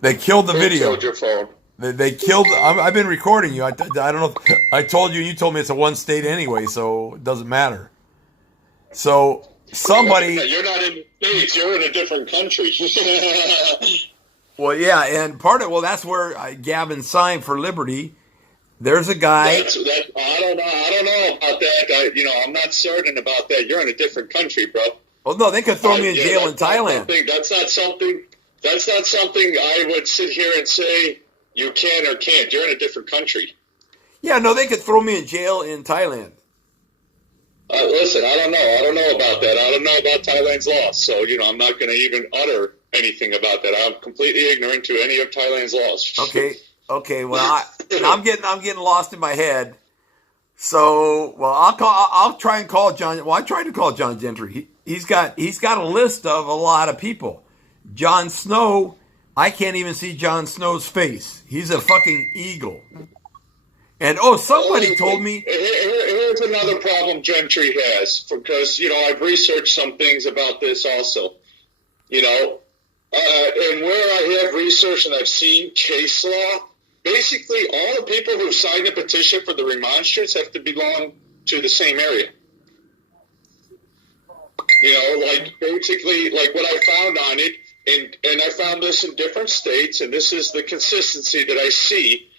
They killed the Who video. killed your phone? They killed. I've been recording you. I don't know. I told you. You told me it's a one state anyway, so it doesn't matter. So somebody. You're not in the States. You're in a different country. Well, yeah, and that's where Gavin signed for Liberty. There's a guy. I don't know. I don't know about that. I'm not certain about that. You're in a different country, bro. Well, no, they could throw me in jail in Thailand. That's not something. That's not something I would sit here and say you can or can't. You're in a different country. Yeah, no, they could throw me in jail in Thailand. Listen, I don't know. I don't know about that. I don't know about Thailand's laws. So, I'm not going to even utter anything about that. I'm completely ignorant to any of Thailand's laws. Okay. Well, I'm getting lost in my head. So, well, I'll try and call John. Well, I tried to call John Gentry. He's got a list of a lot of people. Jon Snow, I can't even see Jon Snow's face. He's a fucking eagle. And somebody told me. Here's another problem Gentry has, because I've researched some things about this also. And where I have researched and I've seen case law, basically all the people who signed a petition for the remonstrance have to belong to the same area. Basically, like what I found on it, and I found this in different states, and this is the consistency that I see.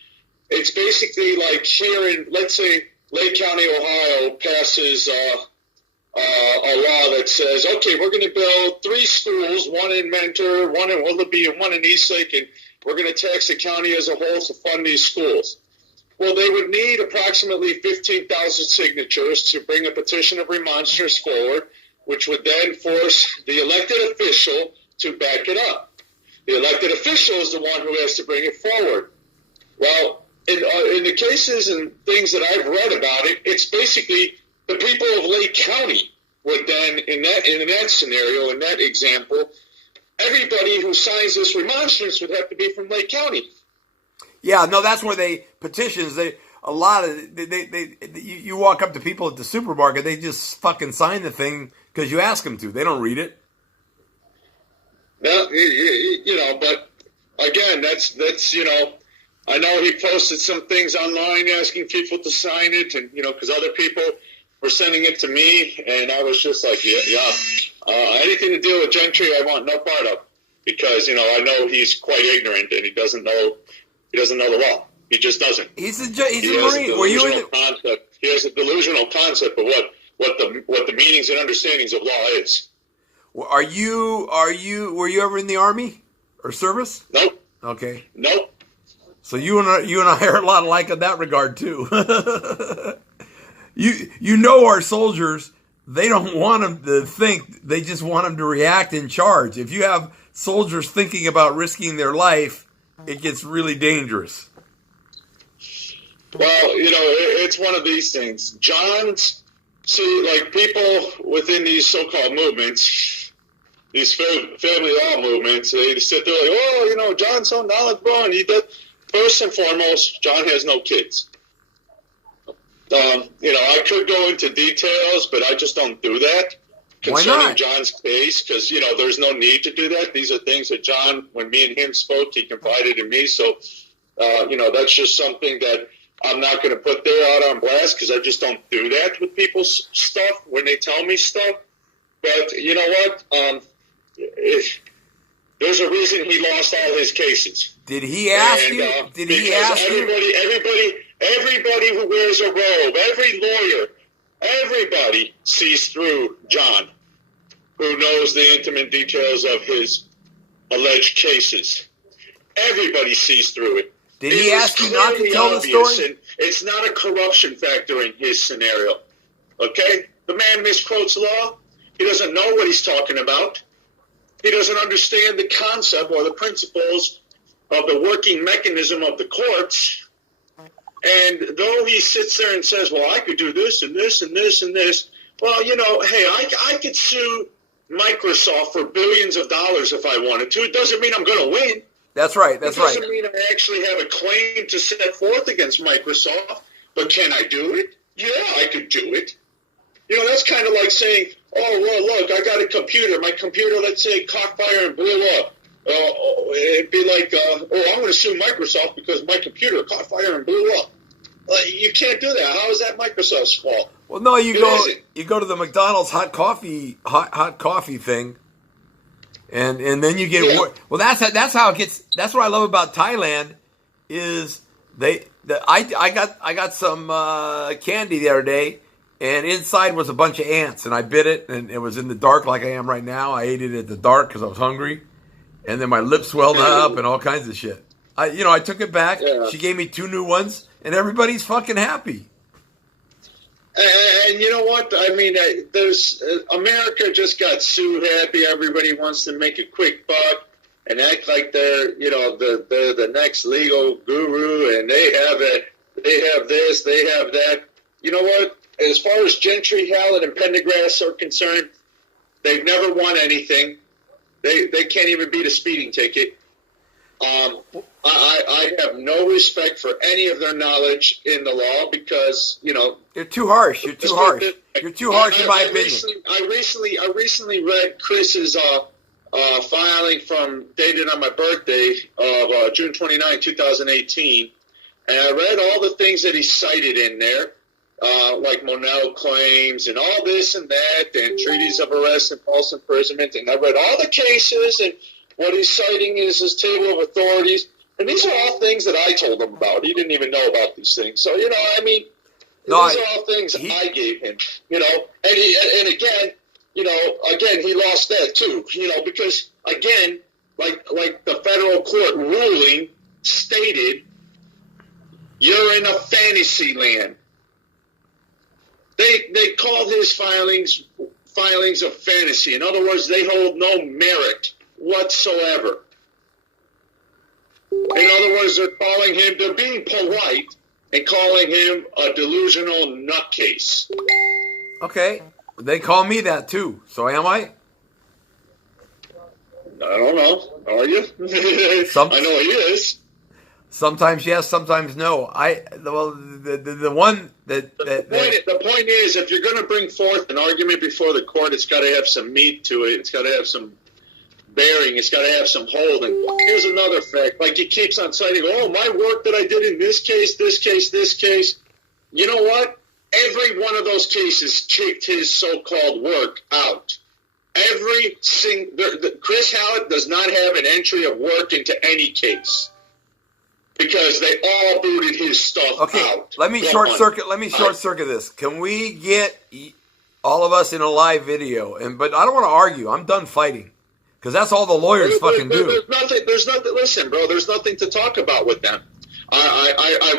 It's basically like here in, let's say, Lake County, Ohio, passes a law that says, okay, we're going to build 3 schools, one in Mentor, one in Willoughby, and one in Eastlake, and we're going to tax the county as a whole to fund these schools. Well, they would need approximately 15,000 signatures to bring a petition of remonstrance forward, which would then force the elected official to back it up. The elected official is the one who has to bring it forward. Well, in the cases and things that I've read about it, it's basically the people of Lake County would then, in that scenario, in that example, everybody who signs this remonstrance would have to be from Lake County. Yeah, no, that's where petitions. You walk up to people at the supermarket, they just fucking sign the thing because you ask them to. They don't read it. Well, but again, that's I know he posted some things online asking people to sign it, and because other people were sending it to me, and I was just like, anything to do with Gentry, I want no part of, because I know he's quite ignorant and he doesn't know the law. He just doesn't. He's a Marine. Were you in concept? He has a delusional concept of what the meanings and understandings of law is. Were you ever in the Army or service? Nope. Okay. Nope. So you and I are a lot alike in that regard too. Our soldiers, they don't want them to think, they just want them to react in charge. If you have soldiers thinking about risking their life, it gets really dangerous. Well, it's one of these things. People within these so-called movements, these family law movements, they sit there like, John's so knowledgeable, and he did. First and foremost, John has no kids. I could go into details, but I just don't do that concerning John's case, because there's no need to do that. These are things that John, when me and him spoke, he confided in me. So, that's just something that I'm not going to put there out on blast, because I just don't do that with people's stuff when they tell me stuff. But you know what? There's a reason he lost all his cases. Did he ask you? Did he ask you? Everybody who wears a robe, every lawyer, everybody sees through John, who knows the intimate details of his alleged cases. Everybody sees through it. Did he ask you not to tell the story? It's not a corruption factor in his scenario. Okay? The man misquotes law. He doesn't know what he's talking about. He doesn't understand the concept or the principles of the working mechanism of the courts. And though he sits there and says, well, I could do this and this and this and this, well, hey, I could sue Microsoft for billions of dollars if I wanted to. It doesn't mean I'm going to win. That's right. It doesn't mean I actually have a claim to set forth against Microsoft. But can I do it? Yeah, I could do it. That's kind of like saying, oh, well, look, I got a computer. My computer, let's say, caught fire and blew up. It'd be like, I'm going to sue Microsoft because my computer caught fire and blew up. You can't do that. How is that Microsoft's fault? Well, no, you go to the McDonald's hot coffee thing, and then you get well. That's how it gets. That's what I love about Thailand is I got some candy the other day, and inside was a bunch of ants, and I bit it, and it was in the dark like I am right now. I ate it at the dark because I was hungry, and then my lips swelled up and all kinds of shit. I took it back. Yeah. She gave me 2 new ones, and everybody's fucking happy. And you know what? I mean, there's America just got sue happy. Everybody wants to make a quick buck and act like they're the next legal guru, and they have it. They have this. They have that. You know what? As far as Gentry, Hallett, and Pendergrass are concerned, they've never won anything. They can't even beat a speeding ticket. I have no respect for any of their knowledge in the law because, you're too harsh. You're too harsh. You're too harsh in my opinion. I recently read Chris's filing dated on my birthday of June 29, 2018, and I read all the things that he cited in there, like Monell claims and all this and that, and treaties of arrest and false imprisonment, and I read all the cases, and what he's citing is his table of authorities. And these are all things that I told him about. He didn't even know about these things. So, these are all things I gave him, And again, he lost that too, because, again, like the federal court ruling stated, you're in a fantasy land. They called his filings of fantasy. In other words, they hold no merit whatsoever. In other words, they're being polite and calling him a delusional nutcase. Okay. They call me that too. So am I? I don't know. Are you? I know he is. Sometimes yes, sometimes no. The point is, if you're going to bring forth an argument before the court, it's got to have some meat to it. It's got to have some bearing. It's got to have some hold. And here's another fact. Like he keeps on citing, my work that I did in this case, this case, this case. You know what? Every one of those cases kicked his so-called work out. Chris Hallett does not have an entry of work into any case because they all booted his stuff out. Let me short circuit this. Can we get all of us in a live video? But I don't want to argue. I'm done fighting. Because that's all the lawyers fucking do. There's nothing. Listen, bro. There's nothing to talk about with them. I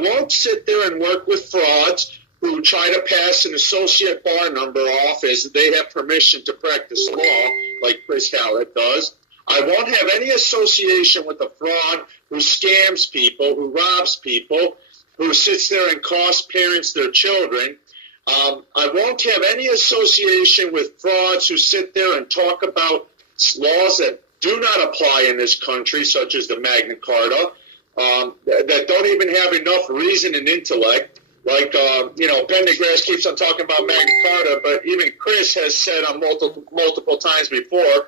won't sit there and work with frauds who try to pass an associate bar number off as they have permission to practice law, like Chris Hallett does. I won't have any association with a fraud who scams people, who robs people, who sits there and costs parents their children. I won't have any association with frauds who sit there and talk about laws that do not apply in this country, such as the Magna Carta, that don't even have enough reason and intellect. Like, Pendergrass keeps on talking about Magna Carta, but even Chris has said on multiple times before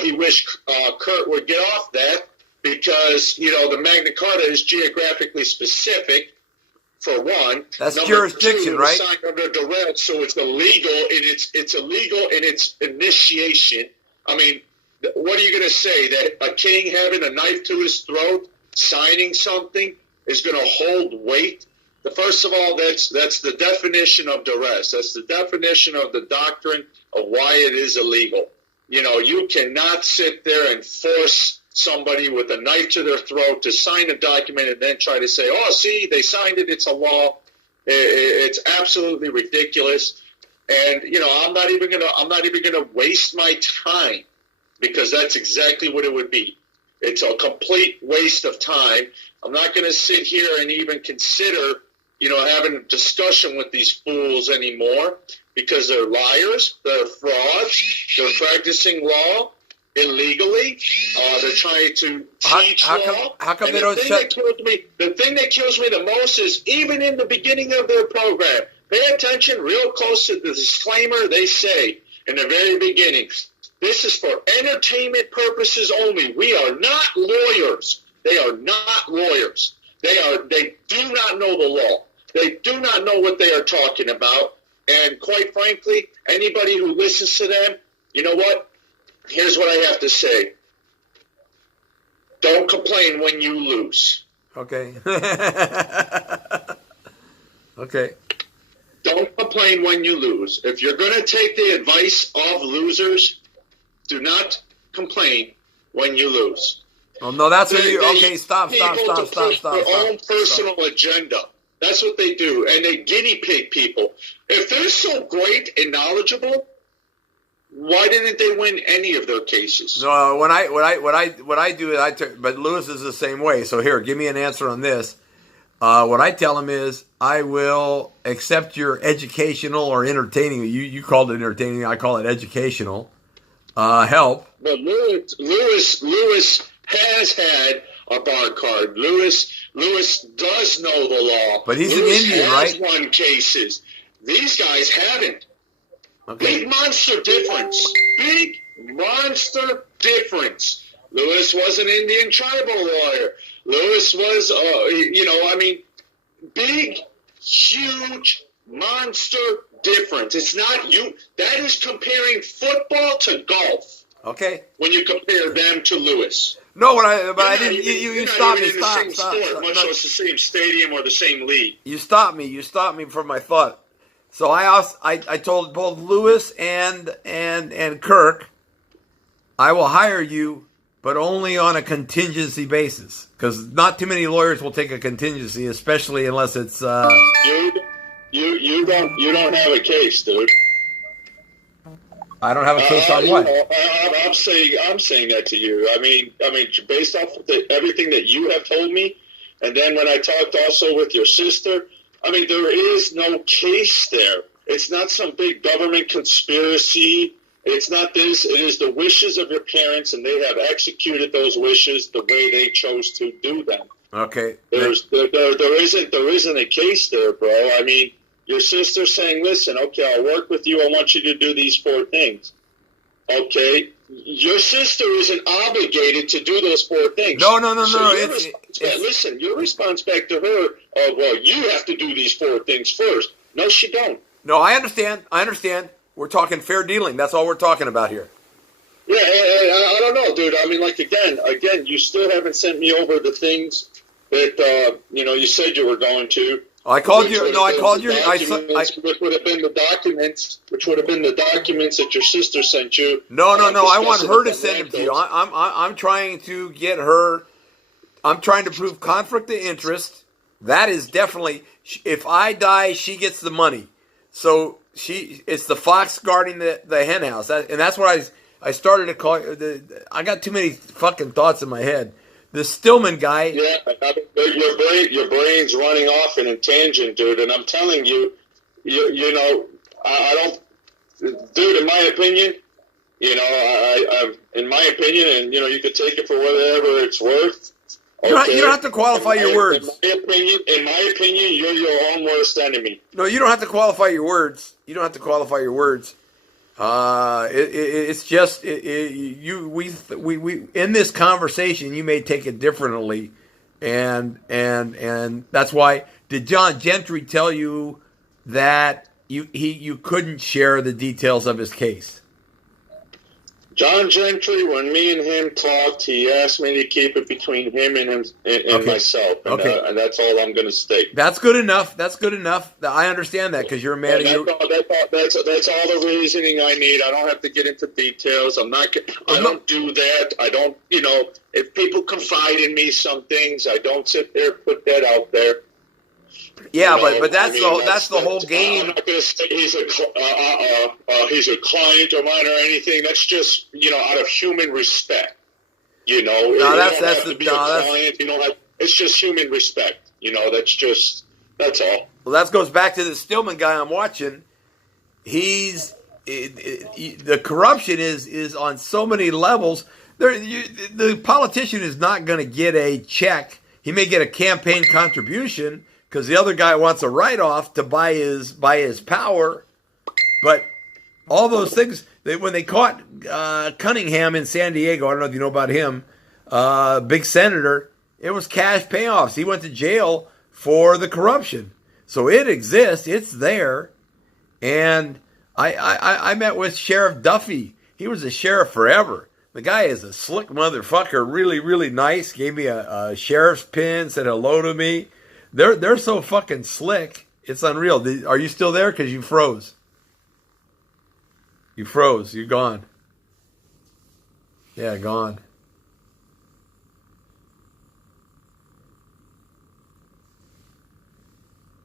he wished Kurt would get off that because, the Magna Carta is geographically specific, for one. That's jurisdiction, right? Signed under duress, so it's illegal, and it's illegal in its initiation. I mean, what are you going to say? That a king having a knife to his throat, signing something, is going to hold weight? First of all, that's the definition of duress. That's the definition of the doctrine of why it is illegal. You cannot sit there and force somebody with a knife to their throat to sign a document and then try to say, see, they signed it, it's a law. It's absolutely ridiculous. And I'm not even gonna waste my time because that's exactly what it would be. It's a complete waste of time. I'm not going to sit here and even consider, having a discussion with these fools anymore because they're liars, they're frauds, they're practicing law illegally. They're trying to teach law. How come they don't shut? The thing that kills me the most is even in the beginning of their program, pay attention real close to the disclaimer they say in the very beginning. This is for entertainment purposes only. We are not lawyers. They are not lawyers. They do not know the law. They do not know what they are talking about. And quite frankly, anybody who listens to them, you know what? Here's what I have to say. Don't complain when you lose. Okay. Okay. Don't complain when you lose. If you're going to take the advice of losers, do not complain when you lose. Oh, no, that's what you... Okay, stop. Their own personal agenda. That's what they do. And they guinea pig people. If they're so great and knowledgeable, why didn't they win any of their cases? No, what I do is but Lewis is the same way. So here, give me an answer on this. What I tell him is, I will accept your educational or entertaining. You called it entertaining. I call it educational help. But Lewis has had a bar card. Lewis does know the law. But he's Lewis an Indian, has right? won cases. These guys haven't. Okay. Big monster difference. Big monster difference. Lewis was an Indian tribal lawyer. Lewis was, big, huge, monster difference. It's not you. That is comparing football to golf. Okay. When you compare them to Lewis. No, I didn't. You stopped me. Stop. Much less the same stadium or the same league. You stopped me. You stopped me from my thought. So I told both Lewis and Kirk, I will hire you, but only on a contingency basis, because not too many lawyers will take a contingency, especially unless it's. Dude, you don't have a case, dude. I don't have a case on what? I'm saying that to you. I mean, based off of everything that you have told me, and then when I talked also with your sister, I mean, there is no case there. It's not some big government conspiracy. It's not this. It is the wishes of your parents, and they have executed those wishes the way they chose to do them. Okay. There isn't a case there, bro. I mean, your sister's saying, listen, okay, I'll work with you. I want you to do these 4 things. Okay. Your sister isn't obligated to do those 4 things. No. Listen, your response back to her, well, you have to do these 4 things first. No, she don't. No, I understand. We're talking fair dealing. That's all we're talking about here. Yeah, I don't know, dude. I mean, like, again, you still haven't sent me over the things that, you said you were going to. I called you. No, I called you. Which would have been the documents. Which would have been the documents that your sister sent you. No. I want her to send them to you. I'm trying to get her. I'm trying to prove conflict of interest. That is definitely. If I die, she gets the money. So it's the fox guarding the hen house, and that's what I started to call. I got too many fucking thoughts in my head. The Stillman guy. Yeah, your brain's running off in a tangent, dude. And I'm telling you, I don't, dude. In my opinion, in my opinion, and you could take it for whatever it's worth. Okay? You don't have to qualify your words. In my opinion, you're your own worst enemy. No, you don't have to qualify your words. It's just we in this conversation you may take it differently, and that's why. Did John Gentry tell you that you couldn't share the details of his case? John Gentry, when me and him talked, he asked me to keep it between him and myself. And, and that's all I'm going to state. That's good enough. I understand that because you're a man. That's all the reasoning I need. I don't have to get into details. I don't do that. I don't, if people confide in me some things, I don't sit there and put that out there. Yeah, but that's the whole game. I'm not going to say he's a client of mine or anything. That's just out of human respect. That's the client. It's just human respect. That's all. Well, that goes back to the Stillman guy I'm watching. The corruption is on so many levels. The politician is not going to get a check. He may get a campaign contribution because the other guy wants a write-off to buy his power. But all those things, when they caught Cunningham in San Diego, I don't know if you know about him, big senator, it was cash payoffs. He went to jail for the corruption. So it exists. It's there. And I met with Sheriff Duffy. He was a sheriff forever. The guy is a slick motherfucker, really, really nice. Gave me a sheriff's pin, said hello to me. They're so fucking slick. It's unreal. Are you still there? Because you froze. You froze. You're gone. Yeah, gone.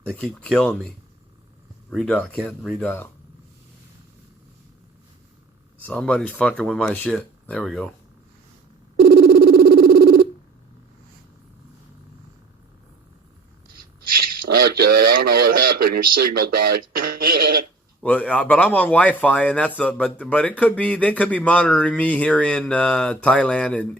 They keep killing me. Redial. Can't redial. Somebody's fucking with my shit. There we go. Okay, I don't know what happened. Your signal died. Well, but I'm on Wi-Fi, and but it could be they could be monitoring me here in Thailand, and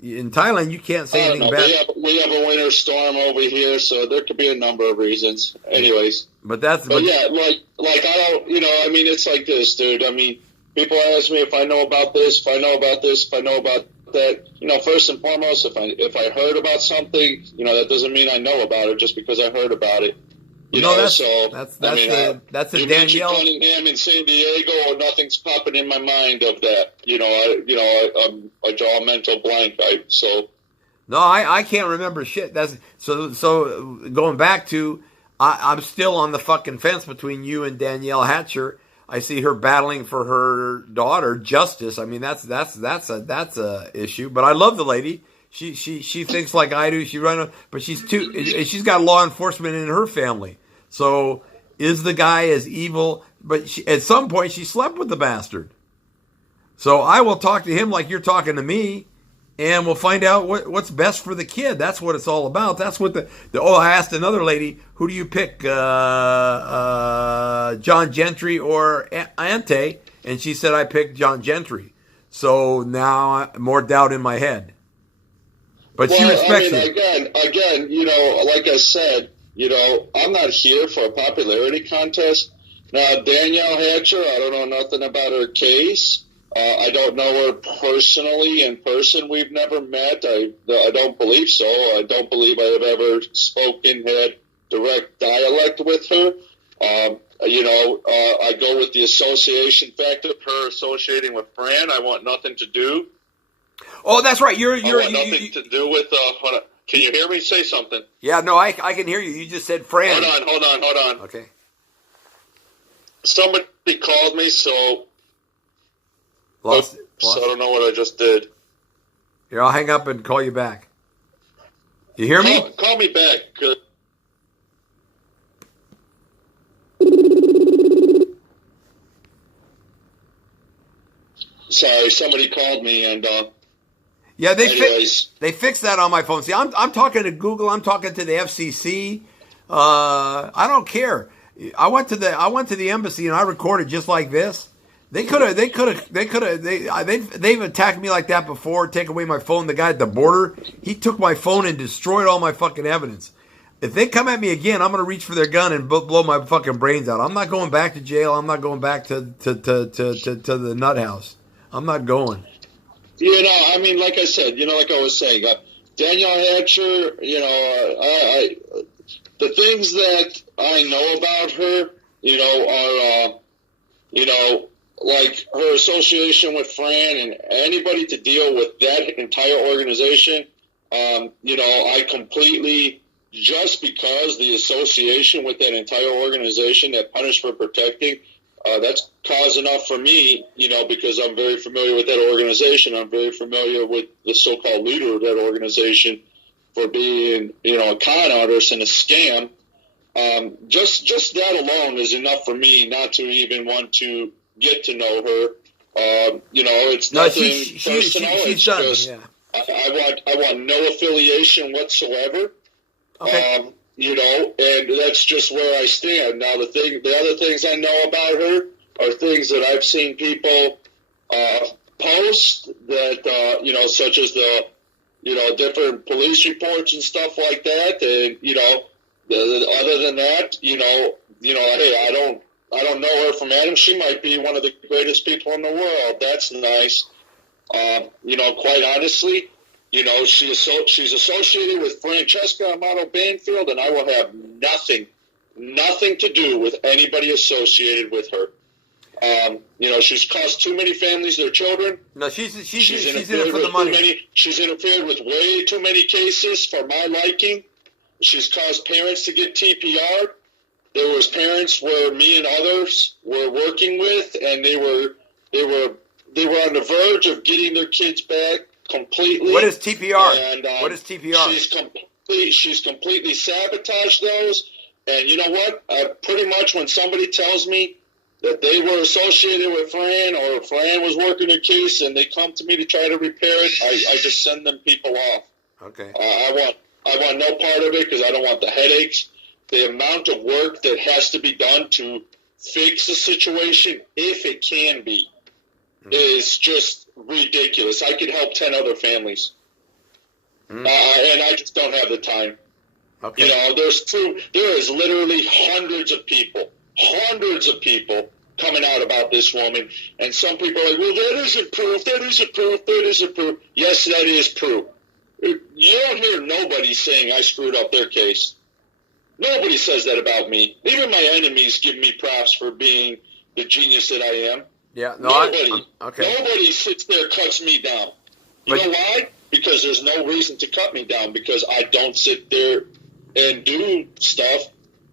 in Thailand you can't say anything bad. We have a winter storm over here, so there could be a number of reasons. Anyways, but yeah, like I don't, I mean, it's like this, dude. I mean, people ask me if I know about this, if I know about this, if I know about that. First and foremost, if I heard about something, that doesn't mean I know about it just because I heard about it. That's Danielle. Cunningham in San Diego, or nothing's popping in my mind of that. I draw a mental blank. No, I can't remember shit. That's so going back to, I'm still on the fucking fence between you and Danielle Hatcher. I see her battling for her daughter, Justice. I mean, that's a issue. But I love the lady. She thinks like I do. But she's got law enforcement in her family. So is the guy as evil? But at some point she slept with the bastard. So I will talk to him like you're talking to me, and we'll find out what's best for the kid. That's what it's all about. That's what I asked another lady, who do you pick, John Gentry or Ante? And she said I picked John Gentry. So now more doubt in my head. But she respects me. Again, like I said, I'm not here for a popularity contest. Now, Danielle Hatcher, I don't know nothing about her case. I don't know her personally in person. We've never met. I don't believe so. I don't believe I have ever had direct dialect with her. I go with the association factor. Her associating with Fran, I want nothing to do. Oh, that's right. I want nothing to do with. Can you hear me say something? Yeah, no, I can hear you. You just said Fran. Hold on. Okay. Somebody called me, so. Lost. So I don't know what I just did. Here, I'll hang up and call you back. You hear me? Call me back. Sorry, somebody called me, and yeah, they fixed that on my phone. See, I'm talking to Google. I'm talking to the FCC. I don't care. I went to the embassy and I recorded just like this. They've attacked me like that before, take away my phone. The guy at the border, he took my phone and destroyed all my fucking evidence. If they come at me again, I'm going to reach for their gun and blow my fucking brains out. I'm not going back to jail. I'm not going back to the nut house. I'm not going. I mean, like I said, like I was saying, Danielle Hatcher, the things that I know about her, are, like her association with Fran and anybody to deal with that entire organization, I completely, just because the association with that entire organization, that Punish for Protecting, that's cause enough for me, because I'm very familiar with that organization. I'm very familiar with the so-called leader of that organization for being, a con artist and a scam. Just that alone is enough for me not to even want to get to know her. It's nothing personal. It's just I want no affiliation whatsoever. Okay. And that's just where I stand. Now, the other things I know about her are things that I've seen people post that, such as the, different police reports and stuff like that. And, other than that, hey, I don't know her from Adam. She might be one of the greatest people in the world. That's nice. Quite honestly, she's associated with Francesca Amato Banfield, and I will have nothing to do with anybody associated with her. She's cost too many families their children. No, she's in it for the money. She's interfered with way too many cases for my liking. She's caused parents to get TPR'd. There was parents where me and others were working with, and they were on the verge of getting their kids back completely. What is TPR? And, what is TPR? She's completely sabotaged those. And you know what? Pretty much when somebody tells me that they were associated with Fran or Fran was working a case and they come to me to try to repair it, I just send them people off. Okay. I want no part of it because I don't want the headaches. The amount of work that has to be done to fix a situation, if it can be, is just ridiculous. I could help 10 other families. And I just don't have the time. Okay. There is literally hundreds of people coming out about this woman, and some people are like, well, that isn't proof. Yes, that is proof. You don't hear nobody saying I screwed up their case. Nobody says that about me. Even my enemies give me props for being the genius that I am. Yeah, no, Nobody sits there, cuts me down. You know why? Because there's no reason to cut me down, because I don't sit there and do stuff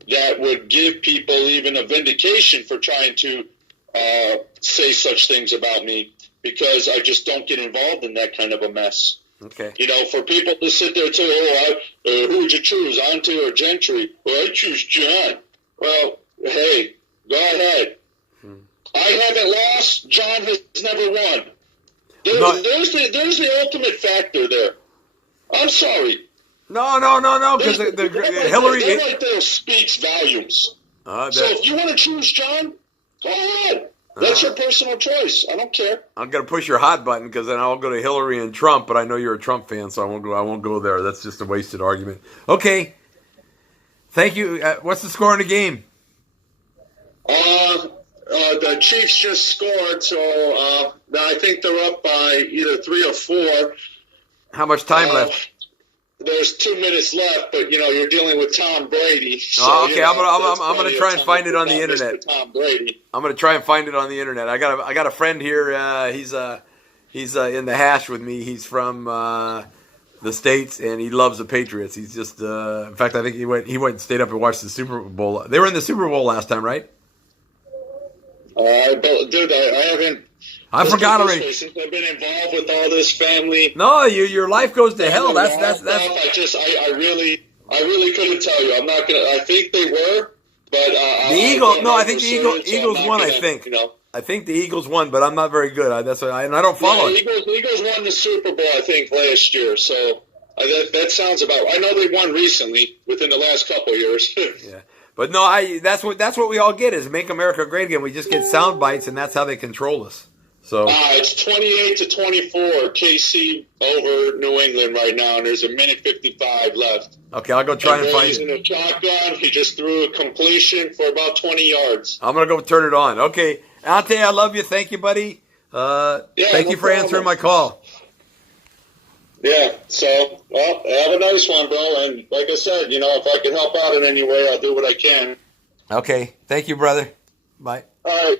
that would give people even a vindication for trying to say such things about me, because I just don't get involved in that kind of a mess. Okay. For people to sit there and say, who would you choose, Ante or Gentry? Well, I choose John. Well, hey, go ahead. I haven't lost. John has never won. There's the ultimate factor there. I'm sorry. No, because Hillary... That right there speaks volumes. So if you want to choose John, go ahead. That's your personal choice. I don't care. I'm gonna push your hot button because then I'll go to Hillary and Trump. But I know you're a Trump fan, so I won't go there. That's just a wasted argument. Okay. Thank you. What's the score in the game? The Chiefs just scored, so I think they're up by either 3 or 4. How much time left? There's 2 minutes left, but you're dealing with Tom Brady. So, okay, I'm gonna try and find it on the internet. Tom Brady. I'm gonna try and find it on the internet. I got a friend here. He's in the hash with me. He's from the States, and he loves the Patriots. He's just in fact, I think he went and stayed up and watched the Super Bowl. They were in the Super Bowl last time, right? Dude, I haven't. I forgot already. Since I've been involved with all this family. No, your life goes to hell. That's. I really couldn't tell you. I'm not gonna. I think they were, but the Eagles. No, I think the Eagles won. I think. I think the Eagles won, but I'm not very good. I don't follow it. Eagles won the Super Bowl, I think, last year. So that sounds about. I know they won recently, within the last couple of years. Yeah. But no, that's what we all get is Make America Great Again. We just get sound bites, and that's how they control us. So it's 28-24, KC over New England right now, and there's 1:55 left. Okay, I'll go try and find it. He's in a shotgun. He just threw a completion for about 20 yards. I'm gonna go turn it on. Okay, Ante, I love you. Thank you, buddy. Thank you for answering my call. Yeah, so, well, have a nice one, bro. And like I said, if I can help out in any way, I'll do what I can. Okay, thank you, brother. Bye. All right.